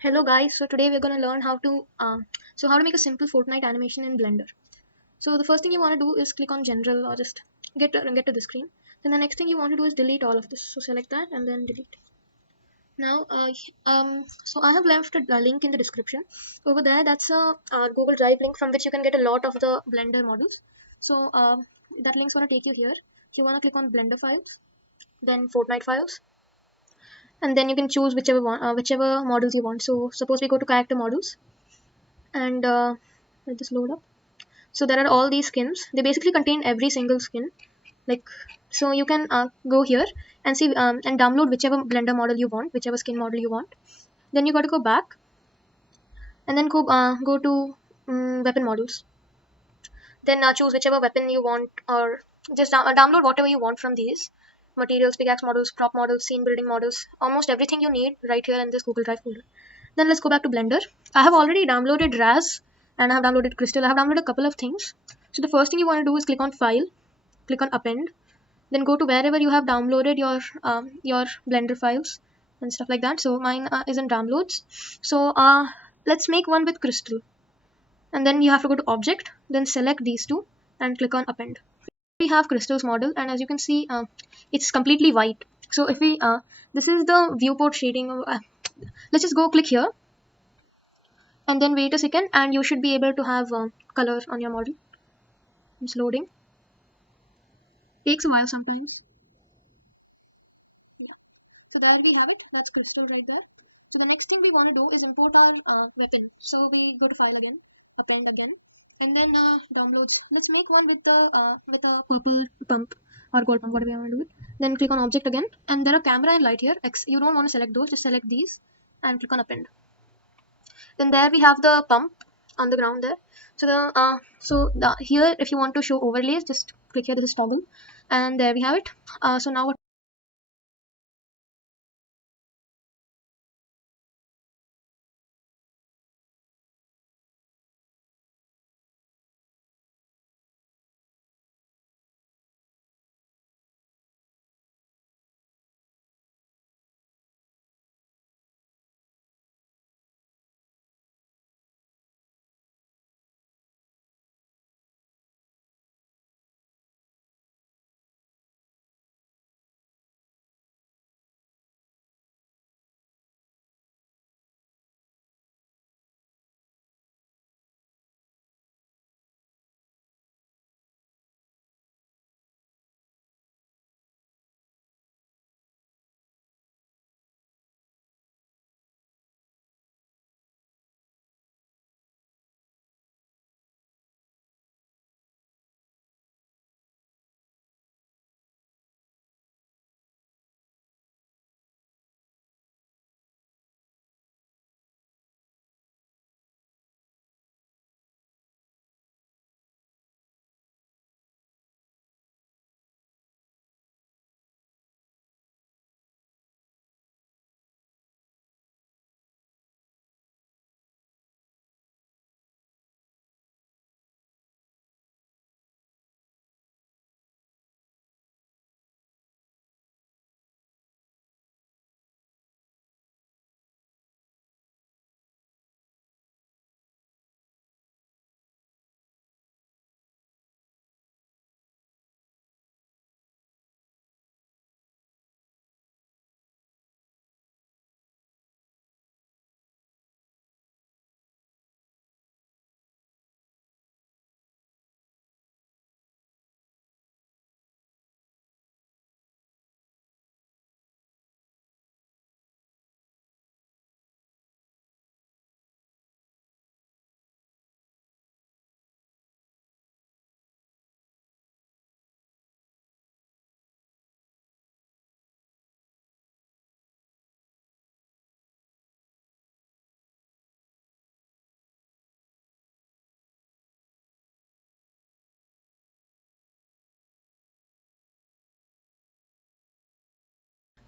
Hello guys, so today we're going to learn how to make a simple Fortnite animation in Blender. So the first thing you want to do is click on general or just get to the screen. Then the next thing you want to do is delete all of this. So select that and then delete. Now, so I have left a link in the description. Over there, that's a Google Drive link from which you can get a lot of the Blender models. So that link's going to take you here. You want to click on Blender files, then Fortnite files, and then you can choose whichever models you want. So suppose we go to character models and let this load up. So there are all these skins. They basically contain every single skin. Like, so you can go here and see and download whichever Blender model you want, whichever skin model you want. Then you got to go back and then go to weapon models. Then choose whichever weapon you want, or just download whatever you want from these materials, pickaxe models, prop models, scene building models, almost everything you need right here in this Google Drive folder. Then let's go back to Blender. I have already downloaded Raz and I have downloaded Crystal. I have downloaded a couple of things. So the first thing you want to do is click on File, click on Append, then go to wherever you have downloaded your Blender files and stuff like that. So mine is in downloads. So let's make one with Crystal. And then you have to go to Object, then select these two and click on Append. We have Crystal's model, and as you can see, it's completely white. So if we this is the viewport shading. Let's just go click here and then wait a second and you should be able to have color on your model. It's loading. Takes a while sometimes. Yeah. So there we have it. That's Crystal right there. So the next thing we want to do is import our weapon. So we go to file again, append again, and then downloads. Let's make one with a copper pump or gold pump, whatever you want to do it. Then click on object again, and there are camera and light here. You don't want to select those, just select these and click on append. Then there we have the pump on the ground there. So here, if you want to show overlays, just click here. This is toggle, and there we have it. So now what?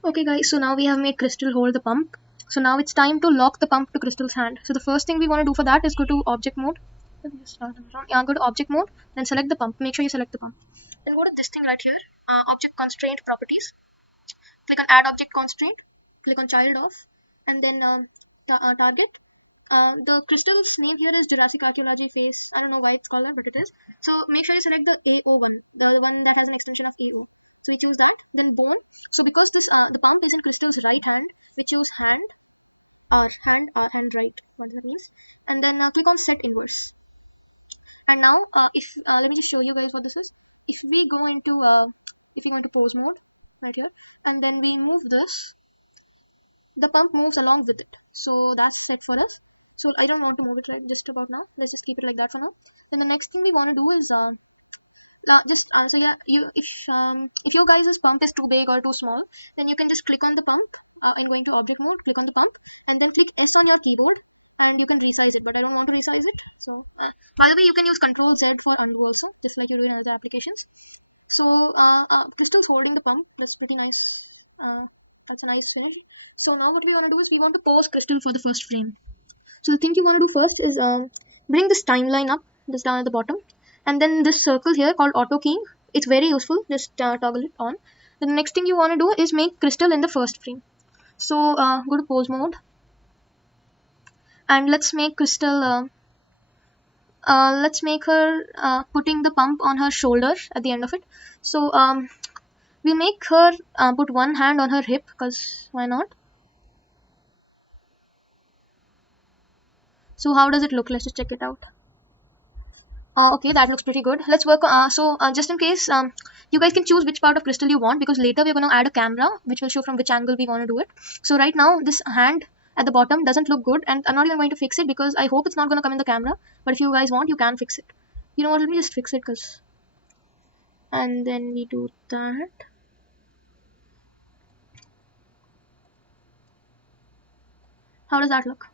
Okay, guys. So now we have made Crystal hold the pump. So now it's time to lock the pump to Crystal's hand. So the first thing we want to do for that is go to object mode. Let me just start it around. Yeah, go to object mode, then select the pump. Make sure you select the pump. Then go to this thing right here, object constraint properties. Click on add object constraint. Click on child off, and then target. The crystal's name here is Jurassic Archaeology Phase. I don't know why it's called that, but it is. So make sure you select the AO one, the one that has an extension of AO. So we choose that. Then bone. So because this the pump is in crystal's right hand, we choose hand or hand right, what that means. And then click on set inverse. And now, if let me just show you guys what this is. If we go into pose mode right here, and then we move this, the pump moves along with it. So that's set for us. So I don't want to move it right just about now. Let's just keep it like that for now. Then the next thing we want to do is so yeah, if your guys' pump is too big or too small, then you can just click on the pump and go into object mode, click on the pump, and then click S on your keyboard, and you can resize it. But I don't want to resize it. So by the way, you can use Control Z for undo also, just like you do in other applications. So Crystal's holding the pump. That's pretty nice. That's a nice finish. So now what we want to do is we want to pause Crystal for the first frame. So the thing you want to do first is bring this timeline up, this down at the bottom, and then this circle here called auto keying. It's very useful. Just toggle it on. The next thing you want to do is make Crystal in the first frame. So go to pose mode, and let's make Crystal. Let's make her putting the pump on her shoulder at the end of it. So we'll make her put one hand on her hip, because why not? So how does it look? Let's just check it out. Okay, that looks pretty good. Let's work. Just in case, you guys can choose which part of crystal you want, because later we're going to add a camera which will show from which angle we want to do it. So right now this hand at the bottom doesn't look good, and I'm not even going to fix it because I hope it's not going to come in the camera. But if you guys want, you can fix it. You know what? Let me just fix it, and then we do that. How does that look?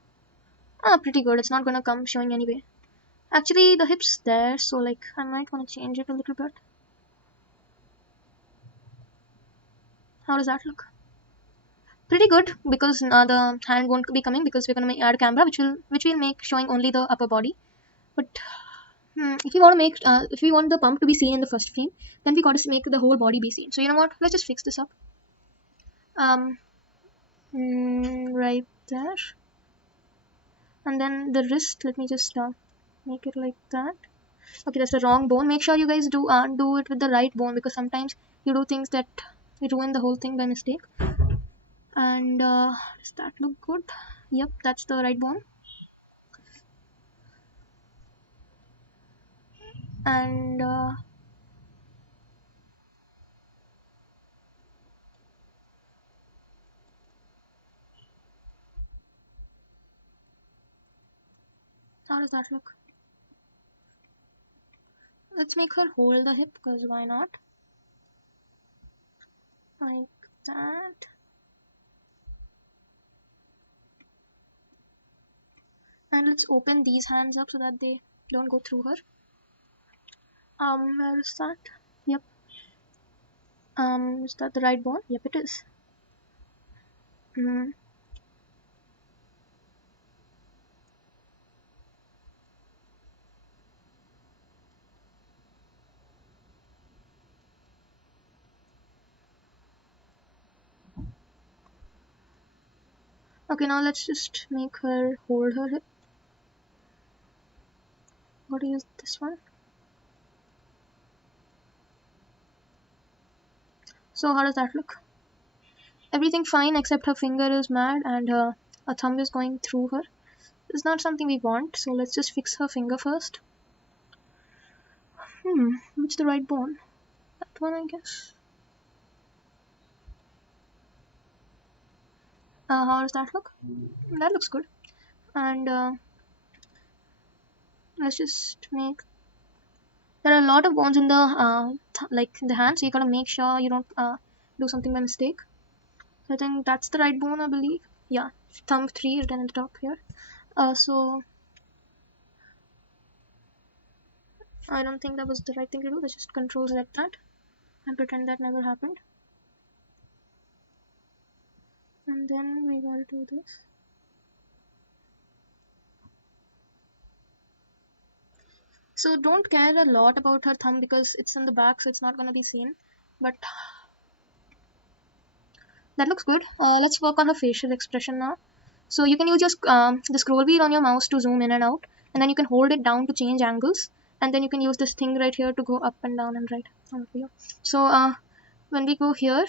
Pretty good. It's not going to come showing anyway. Actually, the hip's there, so like I might want to change it a little bit. How does that look? Pretty good, because the hand won't be coming because we're going to add a camera which will make showing only the upper body. But if we want the pump to be seen in the first frame, then we got to make the whole body be seen. So you know what? Let's just fix this up. Right there, and then the wrist. Let me just make it like that. Okay, that's the wrong bone. Make sure you guys do it with the right bone, because sometimes you do things that you ruin the whole thing by mistake. And does that look good? Yep, that's the right bone. And how does that look? Let's make her hold the hip, because why not? Like that. And let's open these hands up so that they don't go through her. Where is that? Yep. Is that the right bone? Yep, it is. Okay, now let's just make her hold her hip. Got to use this one. So how does that look? Everything fine except her finger is mad and her thumb is going through her. It's not something we want, so let's just fix her finger first. Which the right bone? That one, I guess. How does that look? That looks good. And let's just make. There are a lot of bones in the like in the hand, so you gotta make sure you don't do something by mistake. So I think that's the right bone, I believe. Yeah, thumb 3 written at the top here. So I don't think that was the right thing to do. Let's just Control Z that and pretend that never happened. And then we gotta do this. So don't care a lot about her thumb because it's in the back, so it's not gonna be seen. But that looks good. Let's work on her facial expression now. So you can use your the scroll wheel on your mouse to zoom in and out, and then you can hold it down to change angles, and then you can use this thing right here to go up and down and right over here. So when we go here,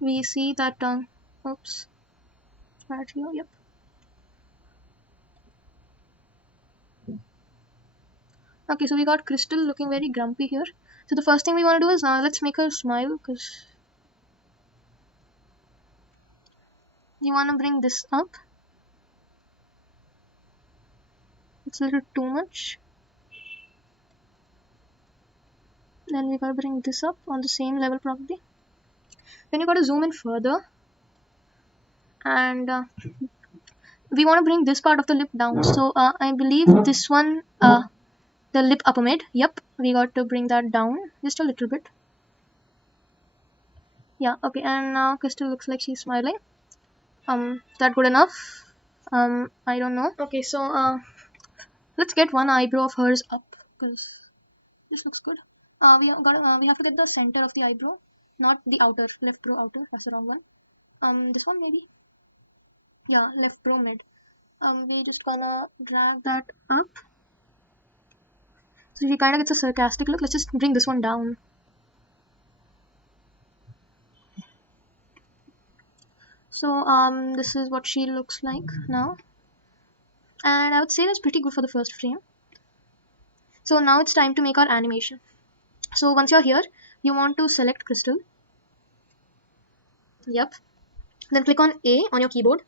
we see that oops, right here, yep. Okay, so we got Crystal looking very grumpy here. So the first thing we want to do is let's make her smile, because you want to bring this up. It's a little too much. Then we gotta bring this up on the same level probably. Then you gotta zoom in further, and we want to bring this part of the lip down. So I believe this one, the lip upper mid. Yep, we got to bring that down just a little bit. Yeah, okay, and now Crystal looks like she's smiling. Is that good enough? I don't know. Okay, so let's get one eyebrow of hers up, because this looks good. We have to get the center of the eyebrow, not the outer left brow outer. That's the wrong one. This one maybe. Yeah, left brow mid. We just gonna drag that up. So she kind of gets a sarcastic look. Let's just bring this one down. So this is what she looks like now, and I would say that's pretty good for the first frame. So now it's time to make our animation. So once you're here, you want to select Crystal. Yep. Then click on A on your keyboard,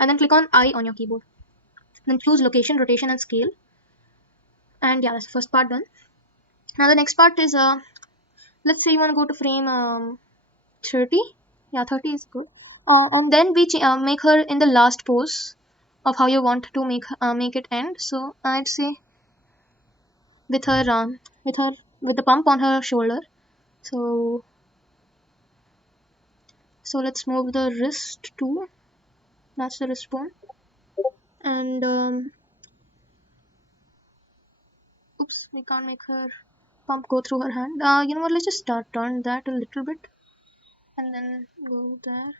and then click on I on your keyboard. Then choose location, rotation, and scale. And yeah, that's the first part done. Now the next part is let's say you want to go to frame 30. Yeah, 30 is good. And then we make her in the last pose of how you want to make it end. So I'd say with her with the pump on her shoulder. So let's move the wrist too. That's the wrist bone. And oops, we can't make her pump go through her hand. You know what? Let's just turn that a little bit, and then go there.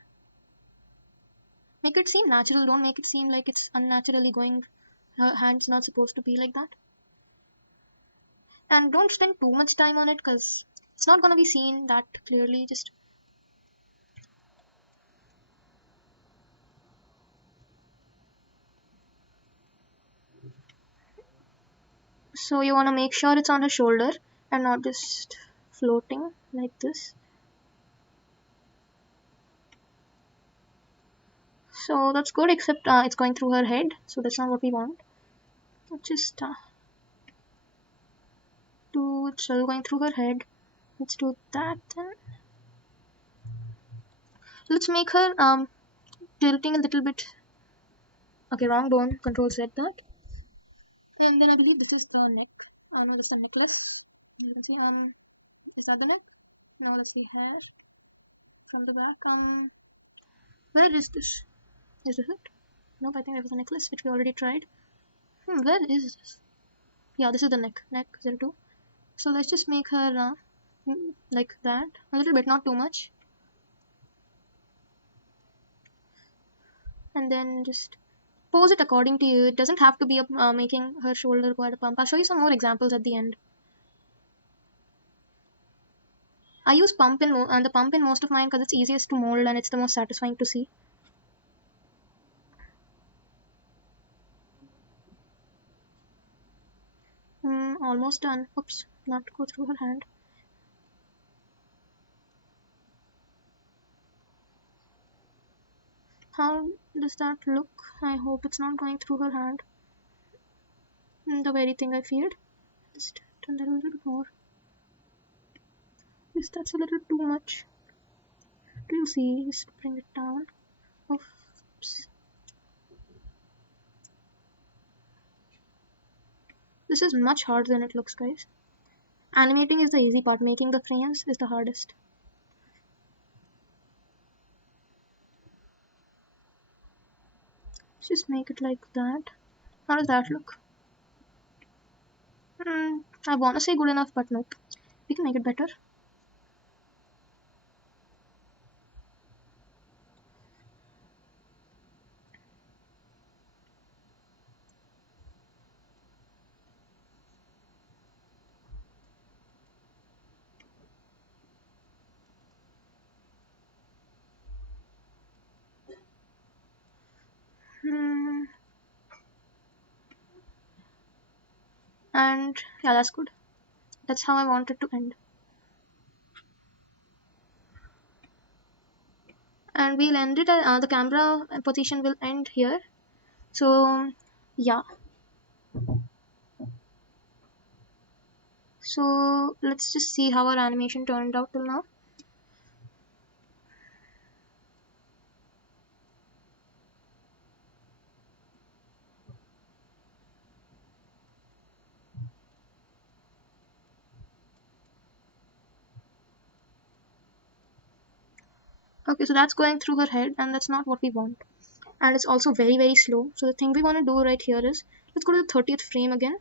Make it seem natural. Don't make it seem like it's unnaturally going. Her hand's not supposed to be like that. And don't spend too much time on it, because it's not gonna be seen that clearly. Just so you want to make sure it's on her shoulder and not just floating like this. So that's good, except it's going through her head, so that's not what we want. Let's just do it still going through her head. Let's do that then. Let's make her tilting a little bit. Okay, wrong bone. Control Z that. And then I believe this is the neck. Oh no, that's the necklace. You can see is that the neck? No, that's the hair from the back. Where is this? Is this it? Nope, I think that was a necklace which we already tried. Where is this? Yeah, this is the neck. Neck 02. So let's just make her like that. A little bit, not too much. And then just pose it according to you. It doesn't have to be making her shoulder go at a pump. I'll show you some more examples at the end. I use the pump in most of mine because it's easiest to mold and it's the most satisfying to see. Almost done. Oops, not go through her hand. How does that look? I hope it's not going through her hand. The very thing I feared. Just turn that a little more. Yes, that's a little too much. Do you see? Just bring it down. Oops. This is much harder than it looks, guys. Animating is the easy part. Making the frames is the hardest. Let's just make it like that. How does that look? I want to say good enough, but nope. We can make it better. And yeah, that's good. That's how I want it to end. And we'll end it at the camera position will end here. So yeah, so let's just see how our animation turned out till now. Okay, so that's going through her head, and that's not what we want. And it's also very, very slow. So the thing we want to do right here is, let's go to the 30th frame again.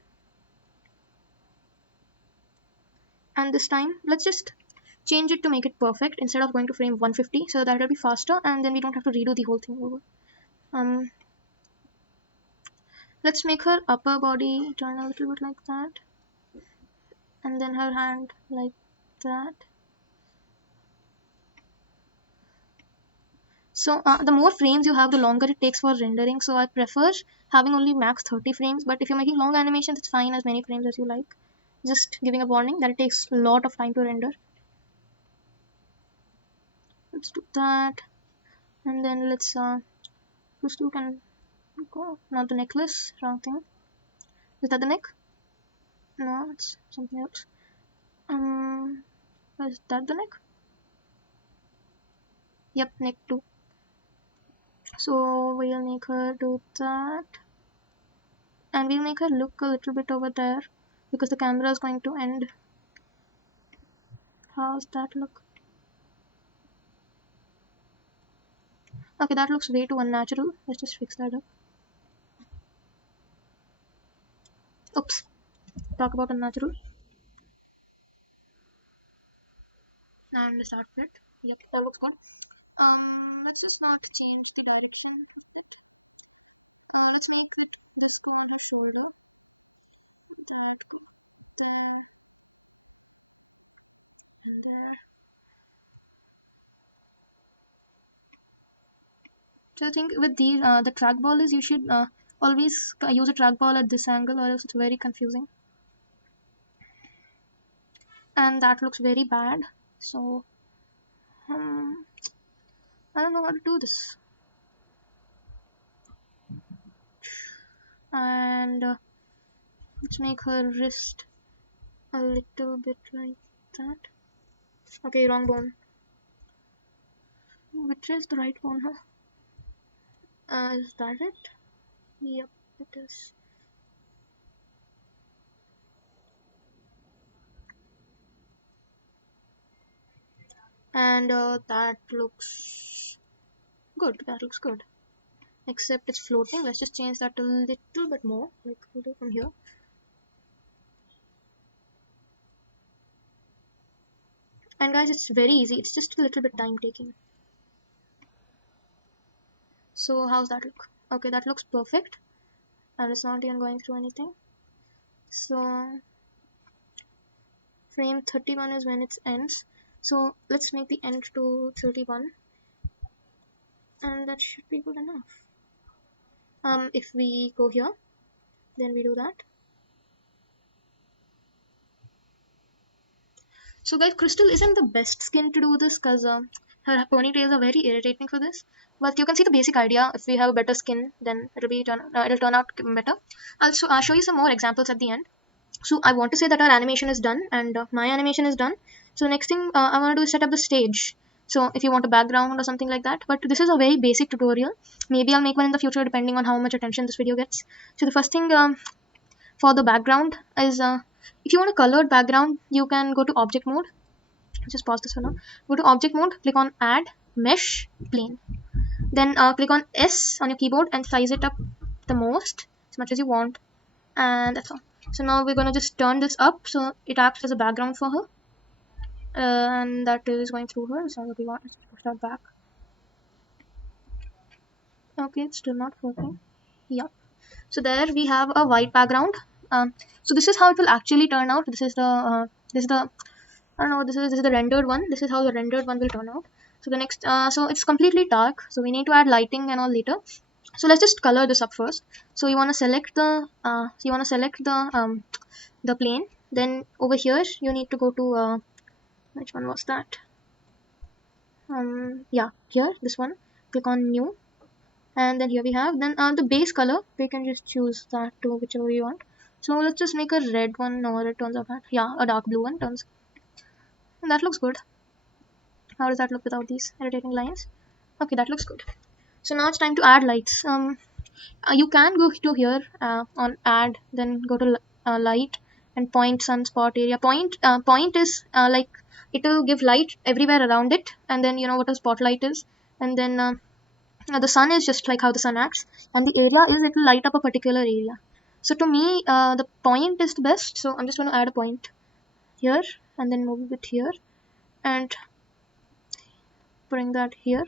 And this time, let's just change it to make it perfect instead of going to frame 150, so that will be faster, and then we don't have to redo the whole thing over. Let's make her upper body turn a little bit like that, and then her hand like that. So the more frames you have, the longer it takes for rendering. So I prefer having only max 30 frames, but if you're making long animations, it's fine as many frames as you like. Just giving a warning that it takes a lot of time to render. Let's do that, and then let's first you can go. Not the necklace, wrong thing. Is that the neck? No, it's something else. Is that the neck? Yep, neck too. So we'll make her do that, and we'll make her look a little bit over there because the camera is going to end. How's that look? Okay, that looks way too unnatural. Let's just fix that up. Oops. Talk about unnatural. And this outfit. Yep, that looks good. Let's just not change the direction of it. Let's make it this go on her shoulder. That go there and there. So I think with the trackball is you should always use a trackball at this angle, or else it's very confusing. And that looks very bad. So I don't know how to do this. And let's make her wrist a little bit like that. Okay, wrong bone. Which is the right bone, huh? Is that it? Yep, it is. And that looks good. That looks good. Except it's floating. Let's just change that a little bit more. Like we'll do from here. And guys, it's very easy. It's just a little bit time taking. So how's that look? Okay, that looks perfect. And it's not even going through anything. So frame 31 is when it ends. So let's make the end to 31. And that should be good enough. If we go here, then we do that. So guys, Crystal isn't the best skin to do this because her ponytails are very irritating for this. But you can see the basic idea. If we have a better skin, then it'll turn out better. I'll show you some more examples at the end. So I want to say that our animation is done, and my animation is done. So next thing I want to do is set up the stage. So if you want a background or something like that, but this is a very basic tutorial. Maybe I'll make one in the future depending on how much attention this video gets. So the first thing for the background is if you want a colored background, you can go to object mode. Just pause this for now. Go to object mode, click on add mesh plane, then click on S on your keyboard and size it up the most as much as you want, and that's all. So now we're gonna just turn this up so it acts as a background for her, and that is going through her. So we want to push that back. Okay, it's still not working. Yeah. So there we have a white background. So this is how it will actually turn out. This is the I don't know. This is the rendered one. This is how the rendered one will turn out. So the next, so it's completely dark. So we need to add lighting and all later. So let's just color this up first. So you want to select the plane. Then over here you need to go to which one was that? Yeah, here, this one. Click on new, and then here we have then the base color. We can just choose that to whichever you want. So let's just make a red one. No, it turns out bad. Yeah, a dark blue one turns. And that looks good. How does that look without these irritating lines? Okay, that looks good. So now it's time to add lights. You can go to here on add, then go to light and point sunspot area. Point is like it will give light everywhere around it, and then you know what a spotlight is, and then the sun is just like how the sun acts, and the area is it will light up a particular area. So to me, the point is the best. So I'm just going to add a point here, and then move it here, and bring that here.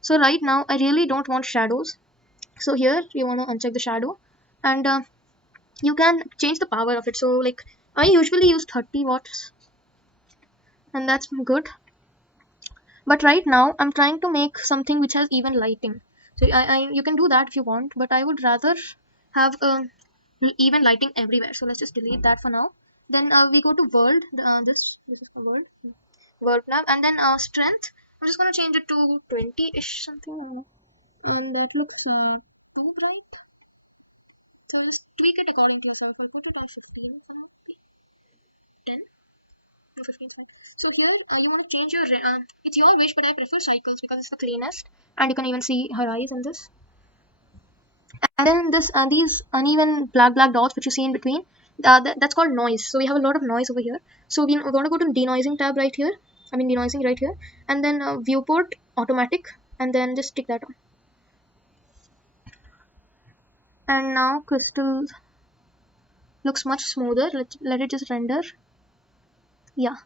So right now I really don't want shadows. So here you want to uncheck the shadow, and you can change the power of it. So like I usually use 30 watts, and that's good. But right now I'm trying to make something which has even lighting. So you can do that if you want, but I would rather have even lighting everywhere. So let's just delete that for now. Then we go to world. This is for world nav, and then strength. I'm just gonna change it to 20-ish something. And that looks too bright. So let's tweak it according to yourself. I'll go to dash 15, 10, no 15. So here you want to change your, it's your wish, but I prefer cycles because it's the cleanest. And you can even see her eyes in this. And then this these uneven black dots which you see in between, that's called noise. So we have a lot of noise over here. So we're going to go to denoising tab right here. I mean denoising right here. And then viewport automatic. And then just stick that on. And now crystal looks much smoother. Let it just render. Yeah,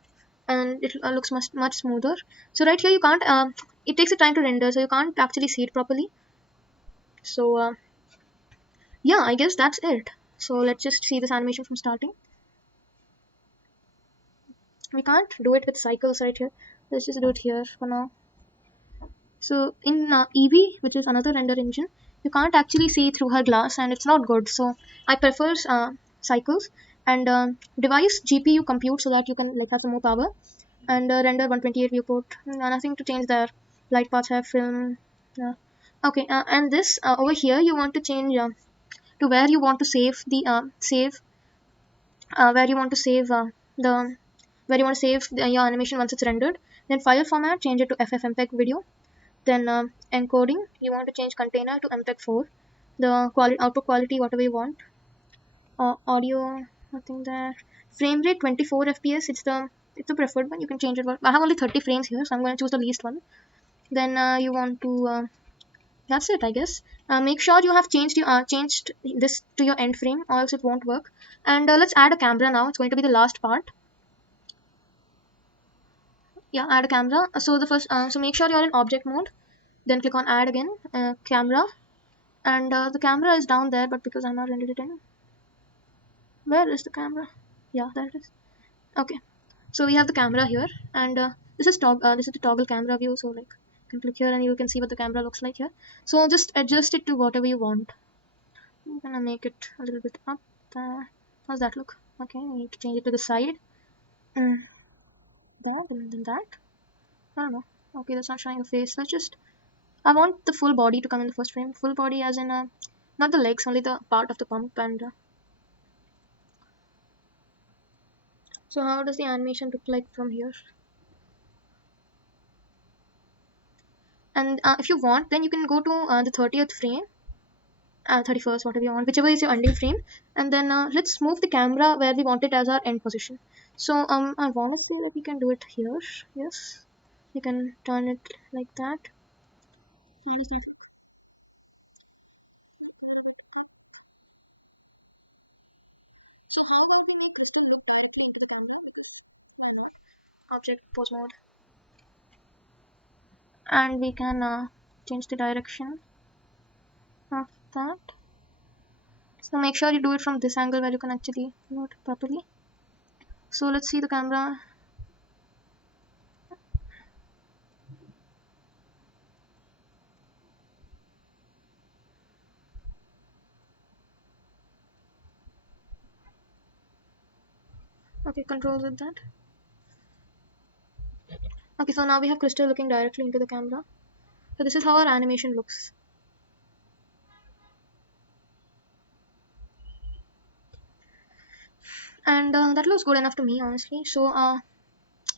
and it looks much smoother. So right here you can't it takes a time to render, so you can't actually see it properly. So yeah, I guess that's it. So let's just see this animation from starting. We can't do it with cycles right here. Let's just do it here for now. So in Eevee, which is another render engine, you can't actually see through her glass, and it's not good. So I prefer cycles, and device GPU compute so that you can like have some more power, and render 128 viewport. Nothing to change there. Light paths have film. Okay, and this over here you want to change to where you want to save the where you want to save the where you want to save your animation once it's rendered. Then file format, change it to FFmpeg video. Then encoding, you want to change container to MPEG-4. The output quality, whatever you want. Audio, nothing there. Frame rate 24 FPS. It's the preferred one. You can change it. I have only 30 frames here, so I'm going to choose the least one. Then you want to. That's it, I guess. Make sure you have changed this to your end frame, or else it won't work. And let's add a camera now. It's going to be the last part. Yeah, add a camera. So the first, so make sure you're in object mode. Then click on add again, camera, and the camera is down there, but because I'm not rendered it in, where is the camera? Yeah, there it is. Okay, so we have the camera here, and this is the toggle camera view. So like you can click here and you can see what the camera looks like here. So just adjust it to whatever you want. I'm gonna make it a little bit up there. How's that look? Okay, we need to change it to the side. Mm, that and then that. I don't know. Okay, that's not showing a face. Let's just. I want the full body to come in the first frame. Full body as in not the legs, only the part of the pump. And so how does the animation look like from here? And if you want, then you can go to the 30th frame, 31st, whatever you want, whichever is your ending frame. And then let's move the camera where we want it as our end position. So I want to say that we can do it here. Yes, you can turn it like that. So how about we make crystal look directly into the camera? Object pose mode, and we can change the direction of that. So make sure you do it from this angle where you can actually do it properly. So let's see the camera. Okay, control with that. Okay, so now we have Crystal looking directly into the camera. So this is how our animation looks. And that looks good enough to me, honestly. So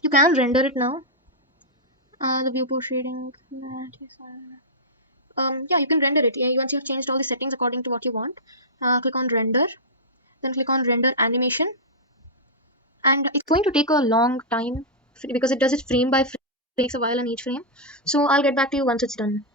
you can render it now. The viewport shading. Yeah, you can render it. Yeah, once you have changed all the settings according to what you want, click on render. Then click on render animation. And it's going to take a long time because it does it frame by frame. It takes a while in each frame. So I'll get back to you once it's done.